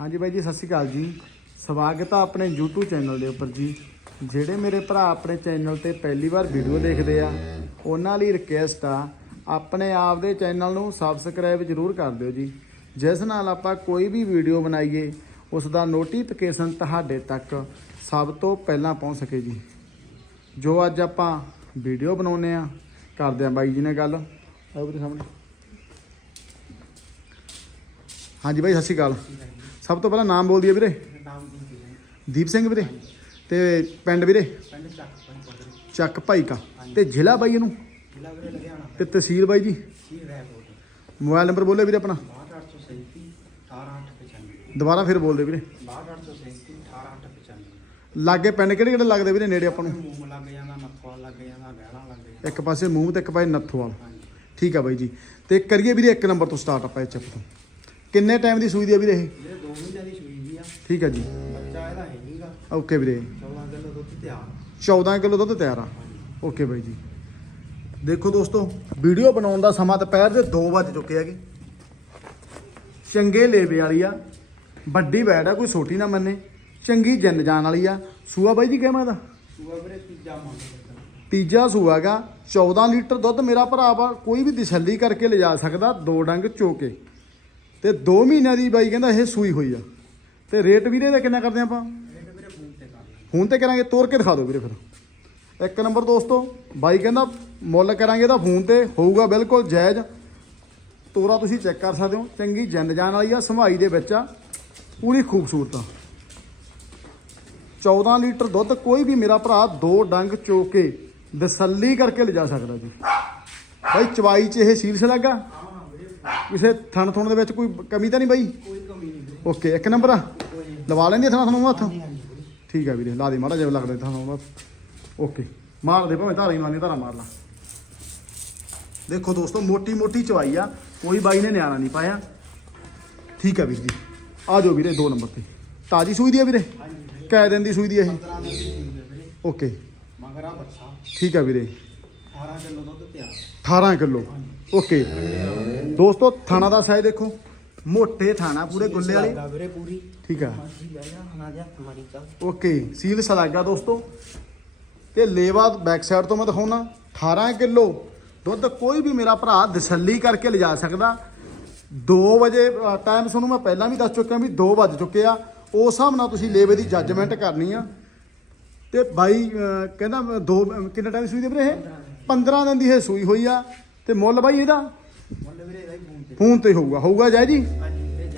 ਹਾਂਜੀ ਬਾਈ ਜੀ ਸਤਿ ਸ਼੍ਰੀ ਅਕਾਲ ਜੀ। ਸਵਾਗਤ ਆ ਆਪਣੇ YouTube ਚੈਨਲ ਦੇ ਉੱਪਰ ਜੀ। ਜਿਹੜੇ ਮੇਰੇ ਭਰਾ ਆਪਣੇ ਚੈਨਲ ਤੇ ਪਹਿਲੀ ਵਾਰ ਵੀਡੀਓ ਦੇਖਦੇ ਆ, ਉਹਨਾਂ ਲਈ ਰਿਕੁਐਸਟ ਆ, ਆਪਣੇ ਆਪ ਦੇ ਚੈਨਲ ਨੂੰ ਸਬਸਕ੍ਰਾਈਬ ਜਰੂਰ ਕਰ ਦਿਓ ਜੀ। ਜਿਸ ਨਾਲ ਆਪਾਂ ਕੋਈ ਵੀ ਵੀਡੀਓ ਬਣਾਈਏ ਉਸ ਦਾ ਨੋਟੀਫਿਕੇਸ਼ਨ ਤੁਹਾਡੇ ਤੱਕ ਸਭ ਤੋਂ ਪਹਿਲਾਂ ਪਹੁੰਚ ਸਕੇ ਜੀ। ਜੋ ਅੱਜ ਆਪਾਂ ਵੀਡੀਓ ਬਣਾਉਨੇ ਆ, ਕਰਦੇ ਆ ਬਾਈ ਜੀ ਨੇ ਗੱਲ। ਆਓ ਵੀਰੇ ਸਾਹਮਣੇ। ਹਾਂਜੀ ਬਾਈ, ਸਤਿ ਸ਼੍ਰੀ ਅਕਾਲ। ਸਭ ਤੋਂ ਪਹਿਲਾਂ ਨਾਮ ਬੋਲ ਦਈਏ ਵੀਰੇ। ਦੀਪ ਸਿੰਘ ਵੀਰੇ ਤੇ ਪਿੰਡ ਵੀਰੇ? ਪਿੰਡ ਚੱਕ ਪਿੰਡ ਕੋਟਰੀ ਚੱਕ ਭਾਈ ਕਾ ਤੇ ਜ਼ਿਲ੍ਹਾ ਬਾਈ ਇਹਨੂੰ? ਜ਼ਿਲ੍ਹਾ ਵੀਰੇ ਲੁਧਿਆਣਾ। ਤੇ ਤਹਿਸੀਲ ਬਾਈ ਜੀ? ਰੈਪੋਰਟ। ਮੋਬਾਈਲ ਨੰਬਰ ਬੋਲੇ ਵੀਰੇ ਆਪਣਾ। 62837 18895 ਦੁਬਾਰਾ ਫਿਰ ਬੋਲ ਦੇ ਵੀਰੇ 62837 18895 ਲਾਗੇ ਪਿੰਡ ਕਿਹੜੇ ਕਿਹੜੇ ਲੱਗਦੇ ਵੀਰੇ ਨੇੜੇ ਆਪਾਂ ਨੂੰ? ਮੂੰਹ ਲੱਗ ਜਾਂਦਾ ਨੱਥਵਾ ਲੱਗ ਜਾਂਦਾ ਗਹਿਣਾ ਲੱਗ ਜਾਂਦਾ। ਇੱਕ ਪਾਸੇ ਮੂੰਹ ਤੇ ਇੱਕ ਪਾਸੇ ਨੱਥੋਵਾਲ। ਠੀਕ ਆ ਬਾਈ ਜੀ। ਤੇ ਕਰੀਏ ਵੀਰੇ ਇੱਕ ਨੰਬਰ ਤੋਂ ਸਟਾਰਟ ਆਪਾਂ ਇਹ ਚੱਪ ਤੋਂ। ਕਿੰਨੇ ਟਾਈਮ ਦੀ ਸੂਈ ਦੀ ਆ ਵੀਰੇ ਇਹ? ਵੀਰੇ ਦੋ ਮਹੀਨਿਆਂ ਦੀ ਸੂਈ ਵੀ ਆ। ਠੀਕ ਆ ਜੀ। ਓਕੇ ਵੀਰੇ। 14 ਕਿਲੋ ਦੁੱਧ ਤਿਆਰ 14 ਕਿਲੋ ਦੁੱਧ ਤਿਆਰ ਆ। ਓਕੇ ਬਾਈ ਜੀ। ਦੇਖੋ ਦੋਸਤੋ ਵੀਡੀਓ ਬਣਾਉਣ ਦਾ ਸਮਾਂ ਦੁਪਹਿਰ ਦੇ 2 ਵਜੇ ਚੁੱਕੇ ਹੈਗੇ। ਚੰਗੇ ਲੇਵੇ ਵਾਲੀ ਆ। ਵੱਡੀ ਬੈੜ ਆ ਕੋਈ ਛੋਟੀ ਨਾ ਮੰਨੇ। ਚੰਗੀ ਜਿੰਨ ਜਾਣ ਵਾਲੀ ਆ। ਸੂਆ ਬਾਈ ਜੀ ਕਿਵੇਂ ਦਾ ਸੂਆ ਵੀਰੇ ਤੀਜਾ ਮੰਨ ਲਓ ਤੀਜਾ ਸੂਆਗਾ 14 ਲੀਟਰ ਦੁੱਧ ਮੇਰਾ ਭਰਾ ਵਾ ਕੋਈ ਵੀ ਤਸੱਲੀ ਕਰਕੇ ਲਿਜਾ ਸਕਦਾ ਦੋ ਡੰਗ ਚੋਕੇ। ਤੇ 2 ਮਹੀਨਿਆਂ ਦੀ ਬਾਈ ਕਹਿੰਦਾ ਇਹ ਸੂਈ ਹੋਈ ਆ। ਤੇ ਰੇਟ ਵੀਰੇ ਦਾ ਕਿੰਨਾ ਕਰਦੇ ਆਪਾਂ ਰੇਟ ਵੀਰੇ ਫੋਨ ਤੇ ਕਰ ਲੈ ਫੋਨ ਤੇ ਕਰਾਂਗੇ ਤੋਰ ਕੇ ਦਿਖਾ ਦਿਓ ਵੀਰੇ ਫਿਰ। ਇੱਕ ਨੰਬਰ ਦੋਸਤੋ ਬਾਈ ਕਹਿੰਦਾ ਮੁੱਲ ਕਰਾਂਗੇ ਇਹਦਾ ਫੋਨ ਤੇ ਹੋਊਗਾ ਬਿਲਕੁਲ ਜਾਇਜ਼। ਤੋਰਾ ਤੁਸੀਂ ਚੈੱਕ ਕਰ ਸਕਦੇ ਹੋ ਚੰਗੀ ਜਿੰਦ ਜਾਨ ਵਾਲੀ ਆ ਸੰਭਾਈ ਦੇ ਵਿੱਚ ਆ ਪੂਰੀ ਖੂਬਸੂਰਤ ਆ। 14 ਲੀਟਰ ਦੁੱਧ ਕੋਈ ਵੀ ਮੇਰਾ ਭਰਾ ਦੋ ਡੰਗ ਚੋ ਕੇ ਦਸੱਲੀ ਕਰਕੇ ਲਿਜਾ ਸਕਦਾ ਜੀ। ਬਾਈ ਚਵਾਈ 'ਚ ਇਹ ਸੀਲਸ ਲੱਗਾ ਕਿਸੇ ਥਣ ਥੁਣ ਦੇ ਵਿੱਚ ਕੋਈ ਕਮੀ ਤਾਂ ਨਹੀਂ ਬਾਈ? ਕੋਈ ਕਮੀ ਨਹੀਂ ਓਕੇ ਇੱਕ ਨੰਬਰ ਆ। ਲਵਾ ਲੈਂਦੇ ਥਣਾ ਤੁਹਾਨੂੰ ਹੱਥ। ਠੀਕ ਆ ਵੀਰੇ, ਲਾ ਦੇ ਮਾੜਾ ਜਿਹਾ, ਲੱਗਦਾ ਤੁਹਾਨੂੰ ਬਸ। ਓਕੇ ਮਾਰ ਦੇ ਭਾਵੇਂ ਧਾਰਾ ਮਾਰਨੀ ਧਾਰਾ ਮਾਰ ਲਾ। ਦੇਖੋ ਦੋਸਤੋ, ਮੋਟੀ ਮੋਟੀ ਚਵਾਈ ਆ, ਕੋਈ ਬਾਈ ਨੇ ਨਿਆਣਾ ਨਹੀਂ ਪਾਇਆ। ਠੀਕ ਆ ਵੀਰ ਜੀ। ਆ ਜਾਓ ਵੀਰੇ 2 ਨੰਬਰ ਤੇ। ਤਾਜੀ ਸੂਈ ਦੀ ਆ ਵੀਰੇ? ਕੈ ਦਿਨ ਦੀ ਸੂਈ ਦੀ ਇਹ? ਓਕੇ ਮਗਰਾ ਬੱਚਾ ਠੀਕ ਆ ਵੀਰੇ। 18 ਕਿਲੋ ਦੁੱਧ ਤਿਆਰ 18 ਕਿਲੋ। ਓਕੇ ਦੋਸਤੋ, ਥਾਣਾ ਦਾ ਸਾਈਜ਼ ਦੇਖੋ। ਮੋਟੇ ਥਾਣਾ ਪੂਰੇ ਗੁੱਲੇ ਵਾਲੇ। ਲੱਗਾ ਵੀਰੇ ਪੂਰੀ। ਠੀਕ ਆ। ਮਰਜ਼ੀ ਬਹਿ ਜਾ ਹਨਾ ਜਾ ਹਮਾਰੀ ਚਾ ਓਕੇ ਸੀਲ ਸਲਾਗਾ ਦੋਸਤੋ। ਤੇ ਲੇਵਾ ਬੈਕ ਸਾਈਡ ਤੋਂ ਮੈਂ ਦਿਖਾਉਣਾ 18 ਕਿਲੋ ਦੁੱਧ ਕੋਈ ਵੀ ਮੇਰਾ ਭਰਾ ਦਸੱਲੀ ਕਰਕੇ ਲਿਜਾ ਸਕਦਾ। 2 ਵਜੇ ਟਾਈਮ ਤੁਹਾਨੂੰ ਮੈਂ ਪਹਿਲਾਂ ਵੀ ਦੱਸ ਚੁੱਕਿਆ ਵੀ 2 ਵੱਜ ਚੁੱਕੇ ਆ। ਉਸ ਹਿਸਾਬ ਨਾਲ ਤੁਸੀਂ ਲੇਵੇ ਦੀ ਜੱਜਮੈਂਟ ਕਰਨੀ ਆ। ਤੇ ਬਾਈ ਅਹ, ਕਹਿੰਦਾ ਮੈਂ ਦੋ ਕਿੰਨਾ ਟਾਈਮ ਸੂਈ ਦੇ ਵੀਰੇ ਇਹ? 15 ਦਿਨ ਦੀ ਇਹ ਸੂਈ ਹੋਈ ਆ। ਤੇ ਮੁੱਲ ਬਾਈ ਇਹਦਾ? ਮੁੱਲ ਵੀਰੇ ਇਹਦਾ ਹੀ ਫੋਨ ਤੇ। ਫੋਨ ਤੇ ਹੋਊਗਾ। ਹੋਊਗਾ ਜੈ ਜੀ।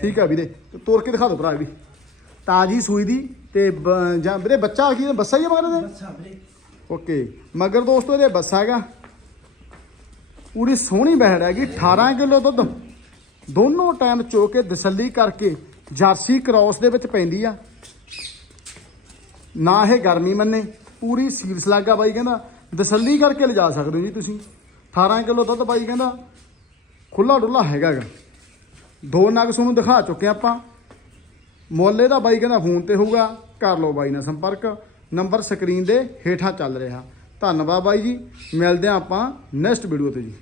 ਠੀਕ ਆ ਵੀਰੇ ਤੇ ਤੋਰ ਕੇ ਦਿਖਾ ਦਿਓ ਭਰਾ ਵੀ। ਤਾਜੀ ਸੂਈ ਦੀ ਤੇ ਬ- ਜਾਂ ਵੀਰੇ ਬੱਚਾ ਕੀ ਬੱਸਾ ਹੀ ਆ ਮਗਰ ਦੇ? ਅੱਛਾ ਵੀਰੇ। ਓਕੇ ਮਗਰ ਦੋਸਤੋ ਇਹਦੇ ਬੱਸਾ ਹੈਗਾ। ਪੂਰੀ ਸੋਹਣੀ ਬਹਿੜ ਹੈਗੀ 18 ਕਿਲੋ ਦੁੱਧ। ਦੋਨੋਂ ਟਾਈਮ ਚੋ ਕੇ ਦਸੱਲੀ ਕਰਕੇ ਜਰਸੀ ਕ੍ਰਾਸ ਦੇ ਵਿੱਚ ਪੈਂਦੀ ਆ। ਨਾ ਇਹ ਗਰਮੀ ਮੰਨੇ ਪੂਰੀ ਸੀਲਸ ਲੱਗਾ ਬਾਈ ਕਹਿੰਦਾ ਦਸੱਲੀ ਕਰਕੇ ਲਿਜਾ ਸਕਦੇ ਹੋ ਜੀ ਤੁਸੀਂ। 18 ਕਿਲੋ ਦੁੱਧ ਬਾਈ ਕਹਿੰਦਾ ਖੁੱਲਾ ਡੁੱਲਾ ਹੈਗਾ ਦੋ ਨਗ ਤੁਹਾਨੂੰ ਦਿਖਾ ਚੁੱਕੇ ਆਪਾਂ। ਮੁੱਲ ਦਾ ਬਾਈ ਕਹਿੰਦਾ ਫੋਨ ਤੇ ਹੋਊਗਾ, ਕਰ ਲਓ ਬਾਈ ਨਾਲ ਸੰਪਰਕ। ਨੰਬਰ ਸਕਰੀਨ ਦੇ ਹੇਠਾਂ ਚੱਲ ਰਿਹਾ। ਧੰਨਵਾਦ ਬਾਈ ਜੀ। ਮਿਲਦੇ ਹਾਂ ਆਪਾਂ ਨੈਕਸਟ ਵੀਡੀਓ ਤੇ ਜੀ।